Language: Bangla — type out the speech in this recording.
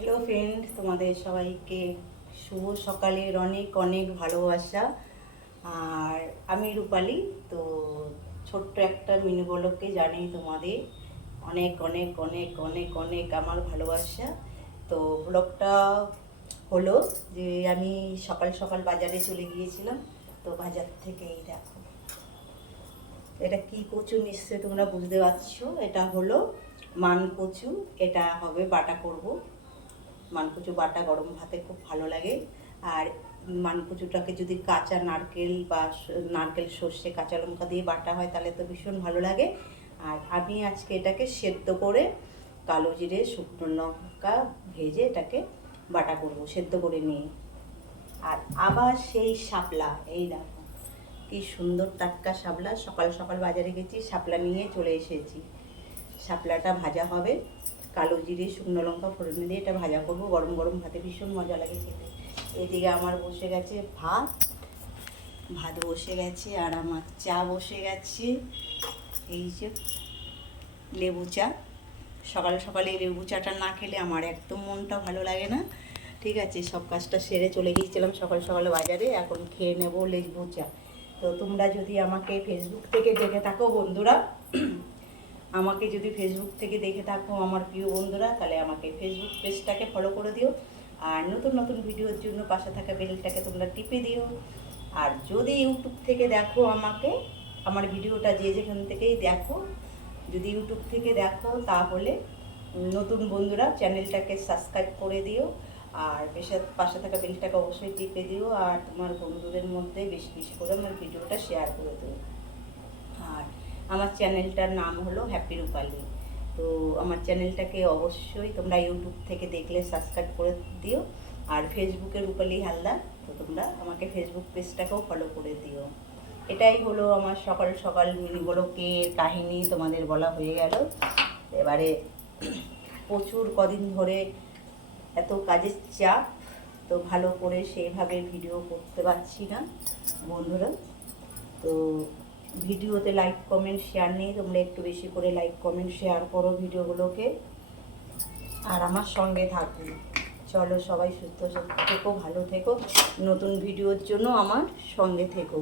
হ্যালো ফ্রেন্ড, তোমাদের সবাইকে শুভ সকালের অনেক অনেক ভালোবাসা। আর আমি রূপালী। তো ছোট্ট একটা মিনি ব্লগকে জানি তোমাদের অনেক অনেক অনেক অনেক অনেক আমার ভালোবাসা। তো ব্লগটা হলো যে আমি সকাল সকাল বাজারে চলে গিয়েছিলাম। তো বাজার থেকে এই দেখো, এটা কি কচু নিশ্চয়ই তোমরা বুঝতে পারছো। এটা হলো মান কচু। এটা হবে বাটা করব। মানকচু বাটা গরম ভাতে খুব ভালো লাগে। আর মানকচুটাকে যদি কাঁচা নারকেল বা নারকেল সর্ষে কাঁচা লঙ্কা দিয়ে বাটা হয় তাহলে তো ভীষণ ভালো লাগে। আর আমি আজকে এটাকে সেদ্ধ করে কালো জিরে শুকনো লঙ্কা ভেজে এটাকে বাটা করব, সেদ্ধ করে নিয়ে। আর আবার সেই শাপলা, এই দেখো কি সুন্দর টাটকা শাপলা। সকাল সকাল বাজারে গেছি, শাপলা নিয়ে চলে এসেছি। শাপলাটা ভাজা হবে, কালো জিরে শুকনো লঙ্কা ফোড়ন দিয়ে এটা ভাজা করব। গরম গরম ভাতে ভীষণ মজা লাগে খেতে। এদিকে আমার বসে গেছে ভাত, ভাত বসে গেছে। আর আমার চা বসে গেছে, এই যে লেবু চা। সকাল সকালে লেবু চাটা না খেলে আমার একদম মনটা ভালো লাগে না। ঠিক আছে, সব কাজটা সেরে চলে গিয়েছিলাম সকাল সকালে বাজারে, এখন খেয়ে নেব লেবু চা। তো তোমরা যদি আমাকে ফেসবুক থেকে দেখে থাকো বন্ধুরা, আমাকে যদি ফেসবুক থেকে দেখে থাকো আমার প্রিয় বন্ধুরা, তাহলে আমাকে ফেসবুক পেজটাকে ফলো করে দিও। আর নতুন নতুন ভিডিওর জন্য পাশে থাকা বেলটাকে তোমরা টিপে দিও। আর যদি ইউটিউব থেকে দেখো আমাকে, আমার ভিডিওটা যে যেখান থেকেই দেখো, যদি ইউটিউব থেকে দেখো তাহলে নতুন বন্ধুরা চ্যানেলটাকে সাবস্ক্রাইব করে দিও। আর পাশে থাকা বেলটাকে অবশ্যই টিপে দিও। আর তোমার বন্ধুদের মধ্যে বেশি বেশি করে আমার ভিডিওটা শেয়ার করে দিও। আর আমার চ্যানেলটার নাম হলো হ্যাপি রূপালী। তো আমার চ্যানেলটাকে অবশ্যই তোমরা ইউটিউব থেকে দেখলে সাবস্ক্রাইব করে দিও। আর ফেসবুকে রূপালী হালদার, তো তোমরা আমাকে ফেসবুক পেজটাকেও ফলো করে দিও। এটাই হলো আমার সকাল সকাল মিনি ব্লগের কাহিনী, তোমাদের বলা হয়ে গেল। এবারে প্রচুর কদিন ধরে এত কাজের চাপ, তো ভালো করে সেইভাবে ভিডিও করতে পারছি না বন্ধুরা। তো ভিডিওতে লাইক কমেন্ট শেয়ার নেই, তোমরা একটু বেশি করে লাইক কমেন্ট শেয়ার করো ভিডিওগুলোকে। আর আমার সঙ্গে থাকো। চলো সবাই সুস্থ থেকো, ভালো থেকো। নতুন ভিডিওর জন্য আমার সঙ্গে থেকো।